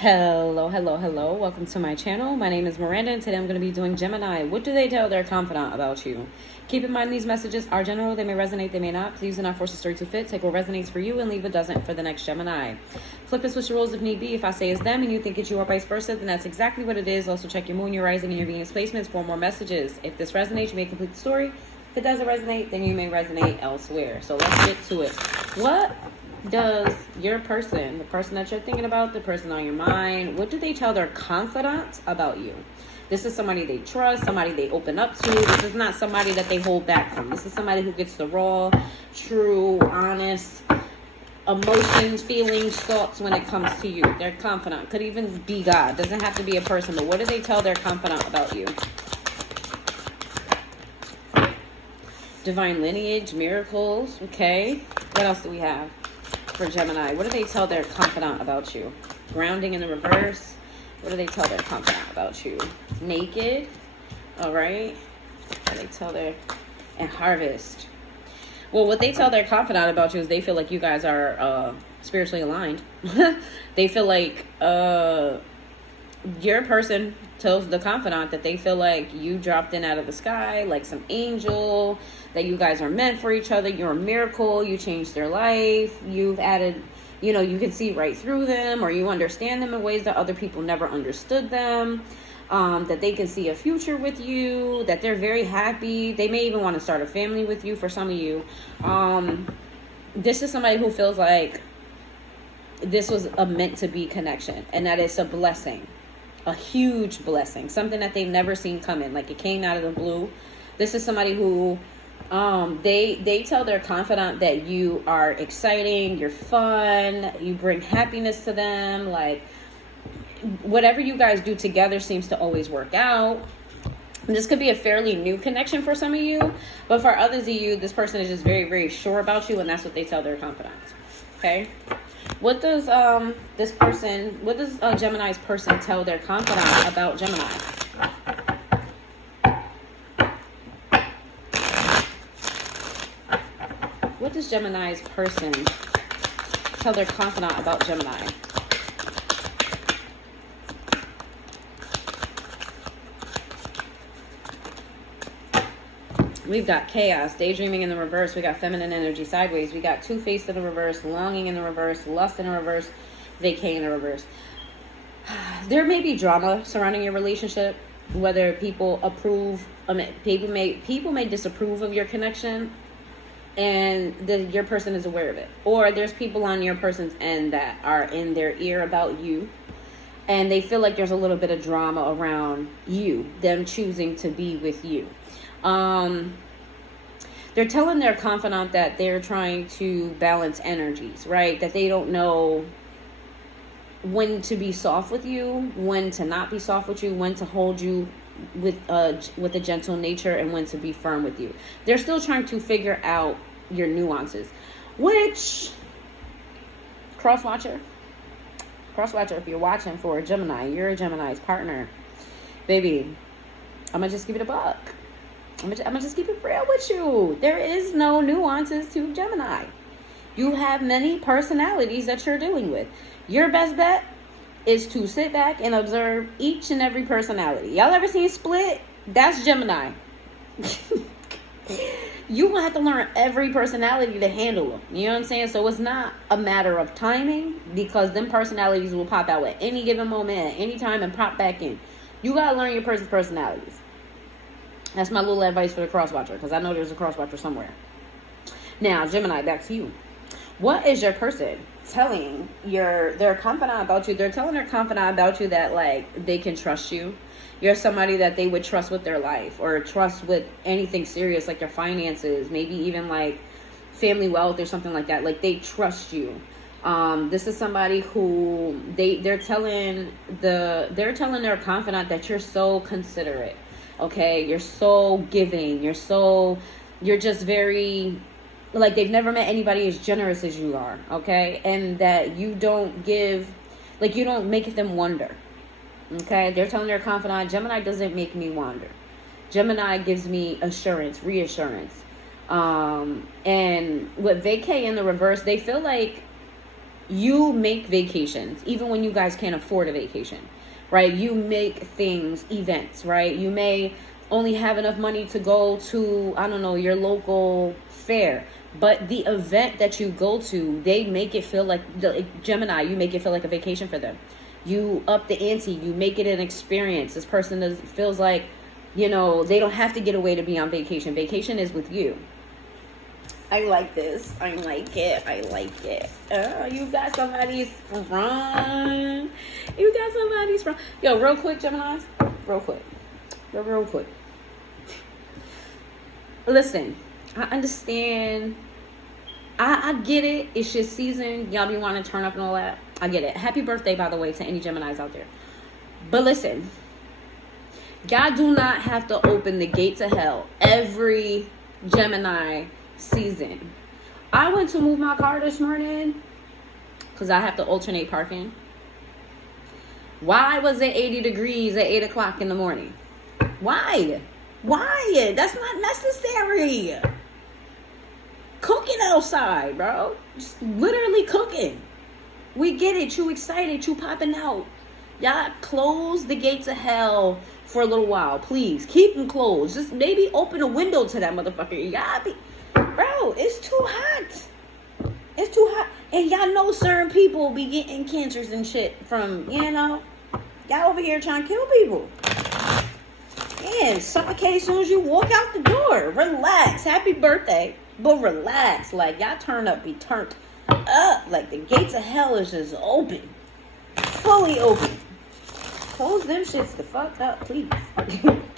Hello. Welcome to my channel. My name is Miranda, and today I'm going to be doing Gemini. What do they tell their confidant about you? Keep in mind these messages are general. They may resonate, they may not. Please do not force the story to fit. Take what resonates for you and leave what doesn't for the next Gemini. Flip and switch your roles if need be. If I say it's them and you think it's you or vice versa, then that's exactly what it is. Also check your moon, your rising, and your Venus placements for more messages. If this resonates, you may complete the story. If it doesn't resonate, then you may resonate elsewhere. So let's get to it. What does your person, the person that you're thinking about, the person on your mind, what do they tell their confidant about you? This is somebody they trust, somebody they open up to. This is not somebody that they hold back from. This is somebody who gets the raw, true, honest emotions, feelings, thoughts when it comes to you. Their confidant could even be God. Doesn't have to be a person, but what do they tell their confidant about you? Divine lineage, miracles, okay. What else do we have for Gemini? What do they tell their confidant about you? Grounding in the reverse. What do they tell their confidant about you? Naked. All right. What do they tell their... And harvest. Well, what they tell their confidant about you is they feel like you guys are spiritually aligned. They feel like your person tells the confidant that they feel like you dropped in out of the sky, like some angel, that you guys are meant for each other. You're a miracle. You changed their life. You've added, you can see right through them, or you understand them in ways that other people never understood them. That they can see a future with you, that they're very happy. They may even want to start a family with you for some of you. This is somebody who feels like this was a meant to be connection, and that it's a blessing. A huge blessing, something that they've never seen coming, like it came out of the blue. This is somebody who they tell their confidant that you are exciting, you're fun, you bring happiness to them. Like whatever you guys do together seems to always work out. And this could be a fairly new connection for some of you, but for others of you, this person is just very, very sure about you, and that's what they tell their confidants. Okay. What does Gemini's person tell their confidant about Gemini? What does Gemini's person tell their confidant about Gemini? We've got chaos, daydreaming in the reverse. We got feminine energy sideways. We got two-faced in the reverse, longing in the reverse, lust in the reverse, vacay in the reverse. There may be drama surrounding your relationship, whether people approve. People may disapprove of your connection, and your person is aware of it. Or there's people on your person's end that are in their ear about you, and they feel like there's a little bit of drama around you, them choosing to be with you. They're telling their confidant that they're trying to balance energies, right? That they don't know when to be soft with you, when to not be soft with you, when to hold you with a gentle nature, and when to be firm with you. They're still trying to figure out your nuances, which cross-watcher, if you're watching for a Gemini, you're a Gemini's partner, baby, I'm gonna just give it a buck. I'm gonna just keep it real with you. There is no nuances to Gemini. You have many personalities that you're dealing with. Your best bet is to sit back and observe each and every personality. Y'all ever seen Split? That's Gemini. You gonna have to learn every personality to handle them. You know what I'm saying? So it's not a matter of timing, because them personalities will pop out at any given moment, at any time, and pop back in. You gotta learn your person's personalities. That's my little advice for the crosswatcher, because I know there's a crosswatcher somewhere. Now, Gemini, back to you. What is your person telling their confidant about you? They're telling their confidant about you that, like, they can trust you. You're somebody that they would trust with their life, or trust with anything serious, like their finances, maybe even like family wealth or something like that. Like, they trust you. This is somebody who they're telling their confidant that you're so considerate. Okay, you're so giving. You're just very, like, they've never met anybody as generous as you are. Okay, and that you don't give, like, you don't make them wonder. Okay, they're telling their confidant, Gemini doesn't make me wonder. Gemini gives me assurance, reassurance. And with vacay in the reverse, they feel like You make vacations, even when you guys can't afford a vacation, right? You make things, events, right? You may only have enough money to go to, I don't know, your local fair. But the event that you go to, they make it feel like, Gemini, you make it feel like a vacation for them. You up the ante, you make it an experience. This person feels like, they don't have to get away to be on vacation. Vacation is with you. I like this. I like it. You got somebody's wrong. Yo, real quick, Geminis. Real quick. Listen, I understand. I get it. It's your season. Y'all be wanting to turn up and all that. I get it. Happy birthday, by the way, to any Geminis out there. But listen, y'all do not have to open the gates of hell every Gemini season. I went to move my car this morning because I have to alternate parking. Why was it 80 degrees at 8 o'clock in the morning? Why? That's not necessary. Cooking outside, bro. Just literally cooking. We get it. You excited. You popping out. Y'all close the gates of hell for a little while. Please. Keep them closed. Just maybe open a window to that motherfucker. Y'all be... Bro, it's too hot. And y'all know certain people be getting cancers and shit from, y'all over here trying to kill people. Man, suffocate as soon as you walk out the door. Relax. Happy birthday. But relax. Like, y'all be turned up. Like, the gates of hell is just open. Fully open. Close them shits the fuck up, please.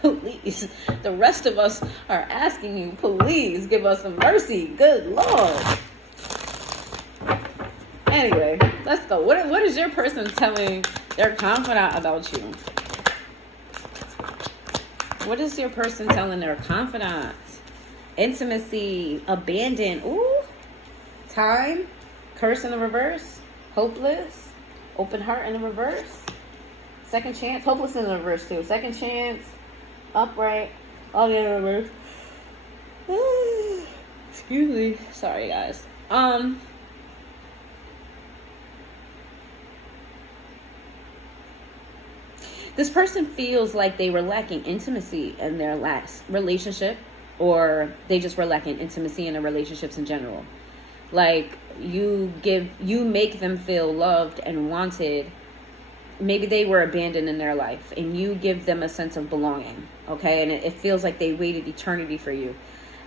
Please. The rest of us are asking you, please give us some mercy. Good Lord. Anyway, let's go. What is your person telling their confidant about you? What is your person telling their confidant? Intimacy, abandon, ooh, time, curse in the reverse, hopeless, open heart in the reverse, second chance, hopeless in the reverse too, second chance, upright, all in the reverse. Excuse me, sorry guys. This person feels like they were lacking intimacy in their last relationship, or they just were lacking intimacy in their relationships in general. Like, you make them feel loved and wanted. Maybe they were abandoned in their life, and you give them a sense of belonging, okay? And it feels like they waited eternity for you.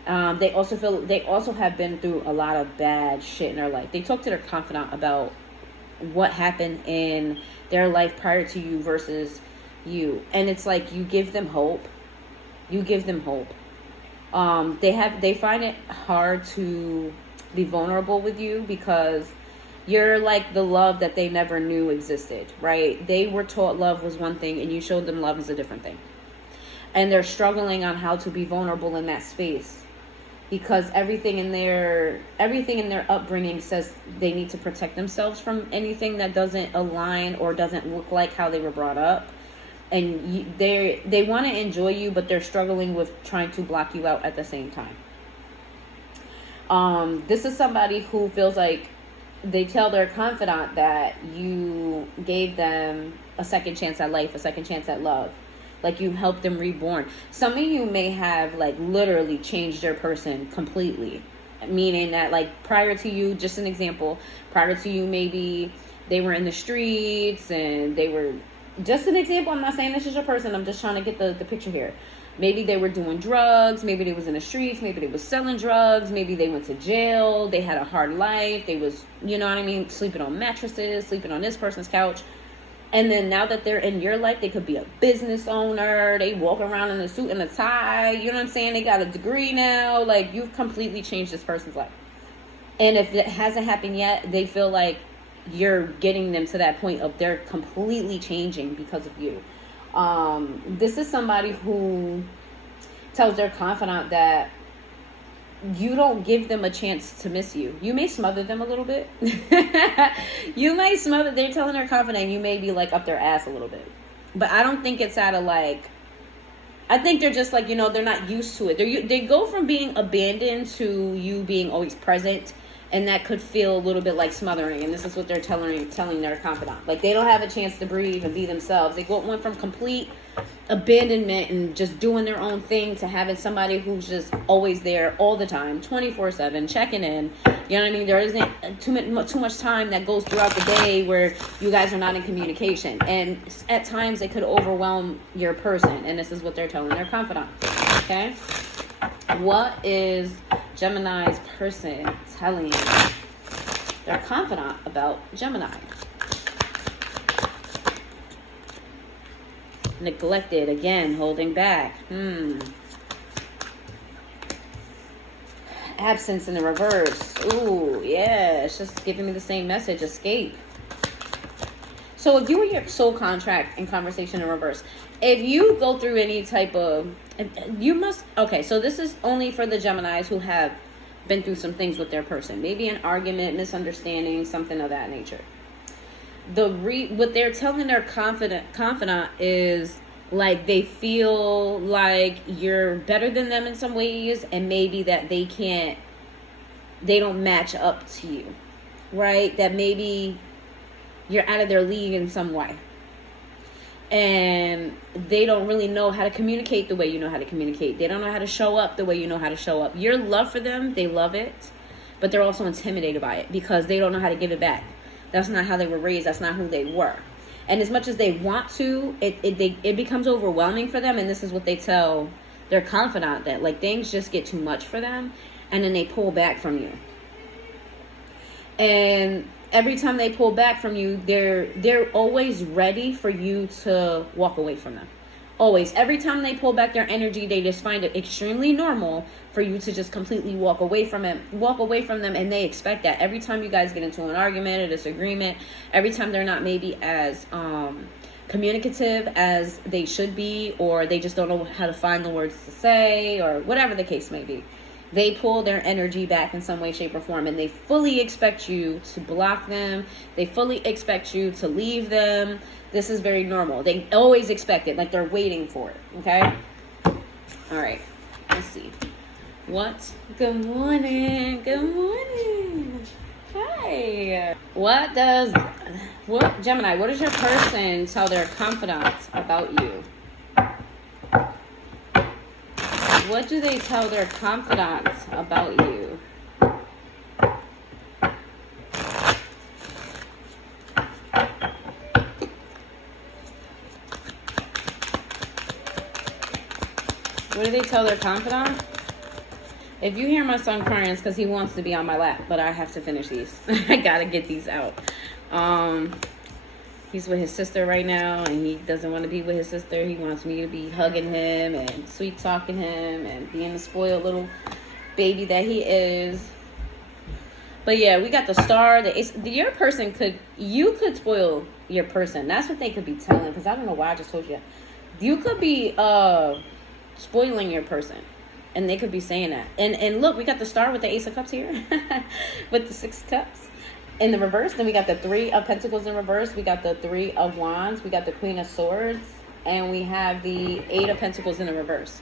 They also have been through a lot of bad shit in their life. They talk to their confidant about what happened in their life prior to you versus you, and it's like you give them hope. They find it hard to be vulnerable with you because you're like the love that they never knew existed, right? They were taught love was one thing and you showed them love is a different thing. And they're struggling on how to be vulnerable in that space because everything in their upbringing says they need to protect themselves from anything that doesn't align or doesn't look like how they were brought up. And they want to enjoy you, but they're struggling with trying to block you out at the same time. This is somebody who feels like they tell their confidant that you gave them a second chance at life, a second chance at love. Like, you helped them reborn. Some of you may have, like, literally changed your person completely. Meaning that, like, prior to you, just an example, prior to you, maybe they were in the streets and they were... Just an example, I'm not saying this is your person. I'm just trying to get the picture here. Maybe they were doing drugs. Maybe they was in the streets. Maybe they was selling drugs. Maybe they went to jail. They had a hard life. They was, sleeping on mattresses, sleeping on this person's couch. And then now that they're in your life, they could be a business owner. They walk around in a suit and a tie. You know what I'm saying? They got a degree now. Like, you've completely changed this person's life. And if it hasn't happened yet, they feel like you're getting them to that point of they're completely changing because of you. This is somebody who tells their confidant that you don't give them a chance to miss you. You may smother them a little bit. They're telling their confidant you may be like up their ass a little bit. But I don't think it's out of like, I think they're just like, they're not used to it. They go from being abandoned to you being always present And that could feel a little bit like smothering. And this is what they're telling their confidant. Like, they don't have a chance to breathe and be themselves. They went from complete abandonment and just doing their own thing to having somebody who's just always there all the time, 24/7, checking in. You know what I mean? There isn't too much time that goes throughout the day where you guys are not in communication. And at times, it could overwhelm your person. And this is what they're telling their confidant. Okay? What is Gemini's person telling their confidant about Gemini? Neglected, again, holding back. Absence in the reverse. Ooh, yeah, it's just giving me the same message, escape. So if you were your soul contract in conversation in reverse, if you go through any type of, you must, okay, so this is only for the Geminis who have been through some things with their person. Maybe an argument, misunderstanding, something of that nature. What they're telling their confidant is, like, they feel like you're better than them in some ways, and maybe that they don't match up to you, right? That maybe you're out of their league in some way. And they don't really know how to communicate the way you know how to communicate. They don't know how to show up the way you know how to show up. Your love for them, they love it, but they're also intimidated by it because they don't know how to give it back. That's not how they were raised. That's not who they were. And as much as they want to, it becomes overwhelming for them. And this is what they tell their confidant, that, like, things just get too much for them, and then they pull back from you. And every time they pull back from you, they're always ready for you to walk away from them. Always. Every time they pull back their energy, they just find it extremely normal for you to just completely walk away from them, and they expect that. Every time you guys get into an argument, a disagreement, every time they're not maybe as communicative as they should be, or they just don't know how to find the words to say, or whatever the case may be, they pull their energy back in some way, shape, or form, and they fully expect you to block them. They fully expect you to leave them. This is very normal. They always expect it, like they're waiting for it, okay? All right, let's see. What? Good morning. Good morning. Hi. Gemini, what does your person tell their confidant about you? What do they tell their confidant about you? What do they tell their confidant? If you hear my son crying, it's because he wants to be on my lap, but I have to finish these. I gotta get these out. He's with his sister right now, and he doesn't want to be with his sister. He wants me to be hugging him and sweet talking him and being the spoiled little baby that he is. But yeah, we got the star. Your person you could spoil your person. That's what they could be telling, because I don't know why I just told you that. You could be spoiling your person, and they could be saying that. And look, we got the star with the Ace of Cups here, with the 6 Cups in the reverse. Then we got the 3 of Pentacles in reverse. We got the 3 of Wands. We got the Queen of Swords, and we have the 8 of Pentacles in the reverse.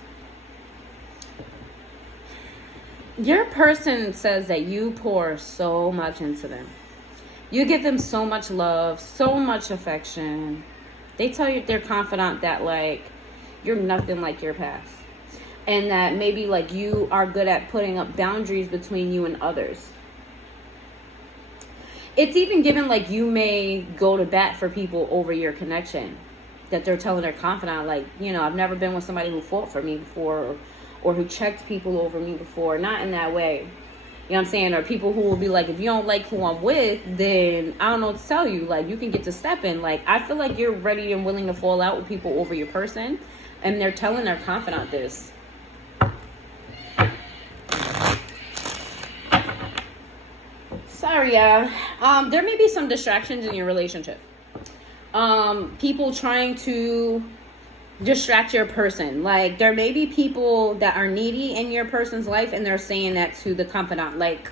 Your person says that you pour so much into them. You give them so much love, so much affection. They tell you, they're confident that, like, you're nothing like your past. And that maybe, like, you are good at putting up boundaries between you and others. It's even given, like, you may go to bat for people over your connection. That they're telling their confidant, like, you know, I've never been with somebody who fought for me before, or who checked people over me before. Not in that way. You know what I'm saying? Or people who will be like, if you don't like who I'm with, then I don't know what to tell you. Like, you can get to stepping. Like, I feel like you're ready and willing to fall out with people over your person. And they're telling their confidant this. Sorry, y'all. There may be some distractions in your relationship. People trying to distract your person. Like, there may be people that are needy in your person's life, and they're saying that to the confidant. Like,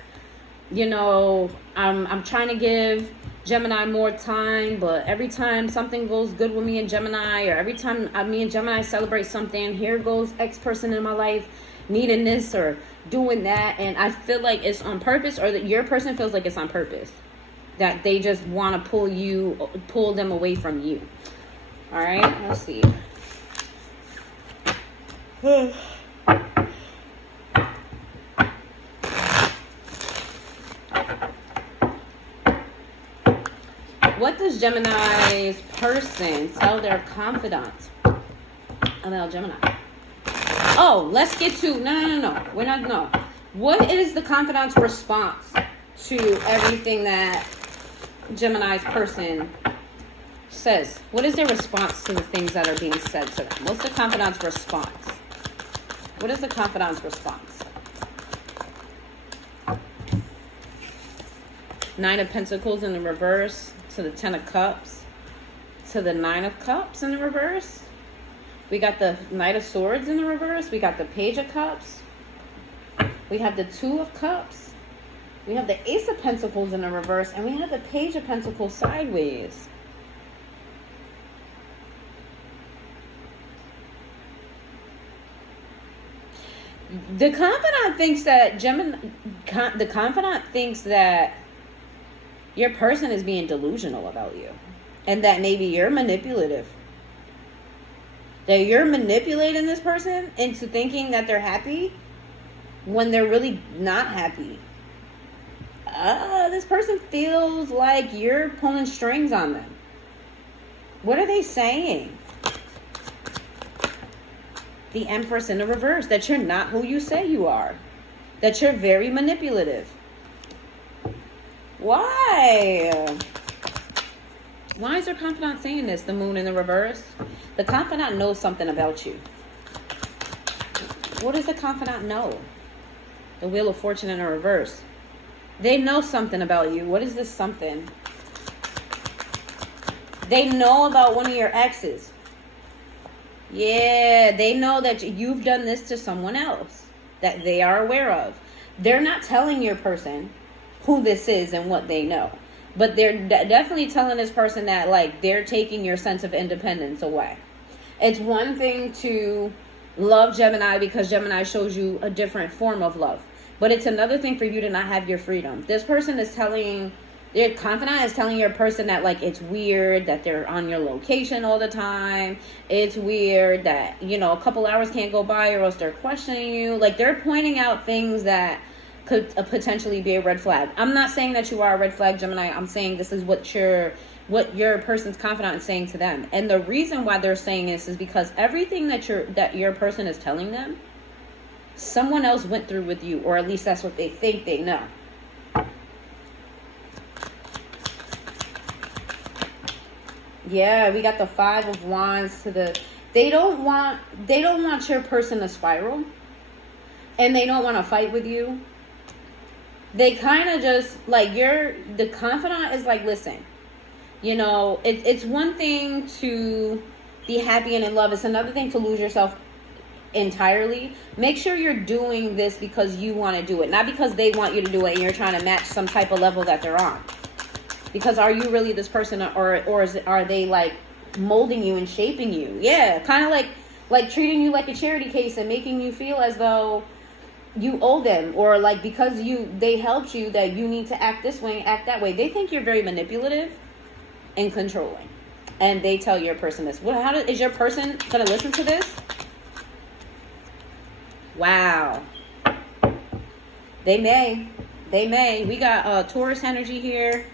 you know, I'm trying to give Gemini more time, but every time something goes good with me and Gemini, or every time me and Gemini celebrate something, here goes X person in my life needing this, or doing that, and I feel like it's on purpose, or that your person feels like it's on purpose, that they just want to pull them away from you. All right, let's see. What does Gemini's person tell their confidant about Gemini? Oh, let's get to... No. We're not... No. What is the confidant's response to everything that Gemini's person says? What is their response to the things that are being said to them? What's the confidant's response? What is the confidant's response? Nine of Pentacles in the reverse to the Ten of Cups to the Nine of Cups in the reverse. We got the Knight of Swords in the reverse. We got the Page of Cups. We have the Two of Cups. We have the Ace of Pentacles in the reverse. And we have the Page of Pentacles sideways. The confidant thinks that the confidant thinks that your person is being delusional about you. And that maybe you're manipulative. That you're manipulating this person into thinking that they're happy when they're really not happy. This person feels like you're pulling strings on them. What are they saying? The Empress in the reverse. That you're not who you say you are. That you're very manipulative. Why? Why is their confidant saying this? The Moon in the reverse. The confidant knows something about you. What does the confidant know? The Wheel of Fortune in the reverse. They know something about you. What is this something? They know about one of your exes. Yeah, they know that you've done this to someone else that they are aware of. They're not telling your person who this is and what they know. But they're definitely telling this person that, like, they're taking your sense of independence away. It's one thing to love Gemini because Gemini shows you a different form of love. But it's another thing for you to not have your freedom. This person is telling... Your confidant is telling your person that, like, it's weird that they're on your location all the time. It's weird that, you know, a couple hours can't go by or else they're questioning you. Like, they're pointing out things that could potentially be a red flag. I'm not saying that you are a red flag, Gemini. I'm saying this is what your person's confidant is saying to them. And the reason why they're saying this is because everything that your person is telling them, someone else went through with you, or at least that's what they think they know. Yeah, we got the Five of Wands to the... They don't want your person to spiral. And they don't want to fight with you. They kind of just, like, the confidant is like, listen, you know, it's one thing to be happy and in love. It's another thing to lose yourself entirely. Make sure you're doing this because you want to do it. Not because they want you to do it and you're trying to match some type of level that they're on. Because are you really this person, or are they, like, molding you and shaping you? Yeah, kind of like treating you like a charity case and making you feel as though you owe them, or like because they helped you that you need to act this way and act that way. They think you're very manipulative and controlling, and they tell your person this. Is your person gonna listen to this? Wow. They may. We got Taurus energy here.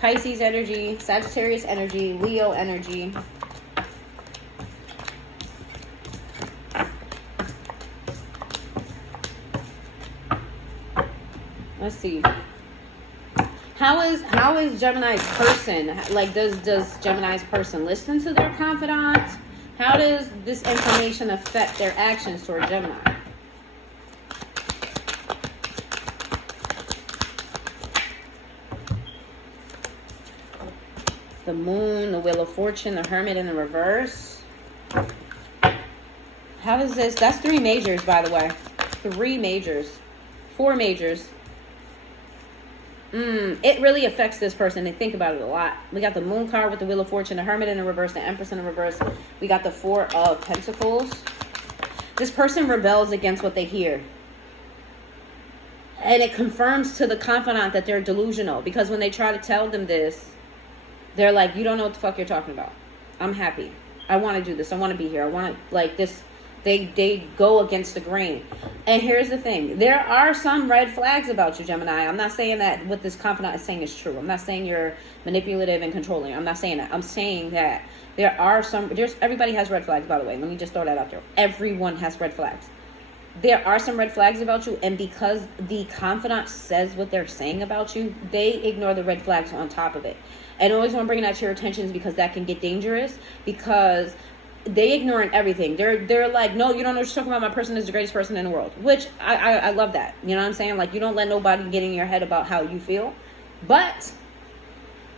Pisces energy, Sagittarius energy, Leo energy. Let's see. How is Gemini's person? Like, does Gemini's person listen to their confidant? How does this information affect their actions toward Gemini? The Moon, the Wheel of Fortune, the Hermit in the reverse. How is this? That's 3 majors, by the way. 3 majors. 4 majors. It really affects this person. They think about it a lot. We got the Moon card with the Wheel of Fortune, the Hermit in the reverse, the Empress in the reverse. We got the 4 of Pentacles. This person rebels against what they hear. And it confirms to the confidant that they're delusional, because when they try to tell them this, they're like, you don't know what the fuck you're talking about. I'm happy. I want to do this. I want to be here. I want to, like, this. They go against the grain. And here's the thing. There are some red flags about you, Gemini. I'm not saying that what this confidant is saying is true. I'm not saying you're manipulative and controlling. I'm not saying that. I'm saying that there are some... everybody has red flags, by the way. Let me just throw that out there. Everyone has red flags. There are some red flags about you, and because the confidant says what they're saying about you, they ignore the red flags on top of it. And I always want to bring that to your attention, because that can get dangerous, because they ignoring everything. They're like, no, you don't know what you're talking about. My person is the greatest person in the world, which I love that. You know what I'm saying? Like, you don't let nobody get in your head about how you feel. But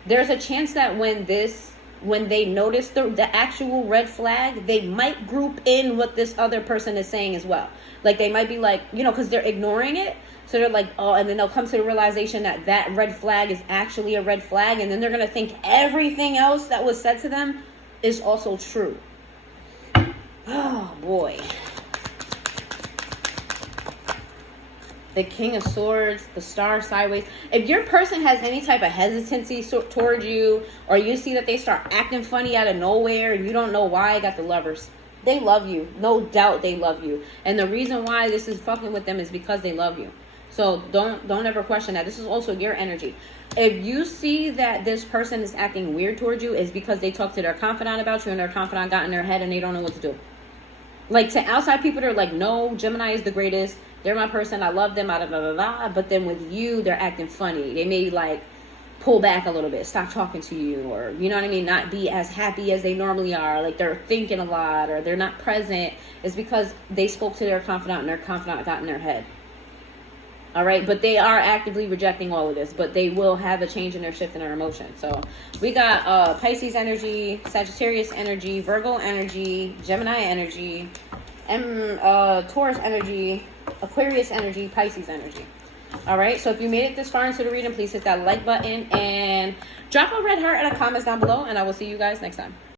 there's a chance that when they notice the actual red flag, they might group in what this other person is saying as well. Like, they might be like, you know, because they're ignoring it. So they're like, oh, and then they'll come to the realization that that red flag is actually a red flag. And then they're going to think everything else that was said to them is also true. Oh, boy. The King of Swords, the Star sideways. If your person has any type of hesitancy towards you, or you see that they start acting funny out of nowhere and you don't know why, I got the Lovers. They love you. No doubt they love you. And the reason why this is fucking with them is because they love you. So don't ever question that. This is also your energy. If you see that this person is acting weird towards you, it's because they talked to their confidant about you and their confidant got in their head and they don't know what to do. Like, to outside people, they're like, no, Gemini is the greatest. They're my person. I love them. Blah, blah, blah, blah. But then with you, they're acting funny. They may, like, pull back a little bit, stop talking to you, or, you know what I mean, not be as happy as they normally are. Like, they're thinking a lot, or they're not present. It's because they spoke to their confidant and their confidant got in their head. All right, but they are actively rejecting all of this, but they will have a change in their shift in their emotion. So we got Pisces energy, Sagittarius energy, Virgo energy, Gemini energy, and Taurus energy, Aquarius energy, Pisces energy. All right, so if you made it this far into the reading, please hit that like button and drop a red heart in the comments down below, and I will see you guys next time.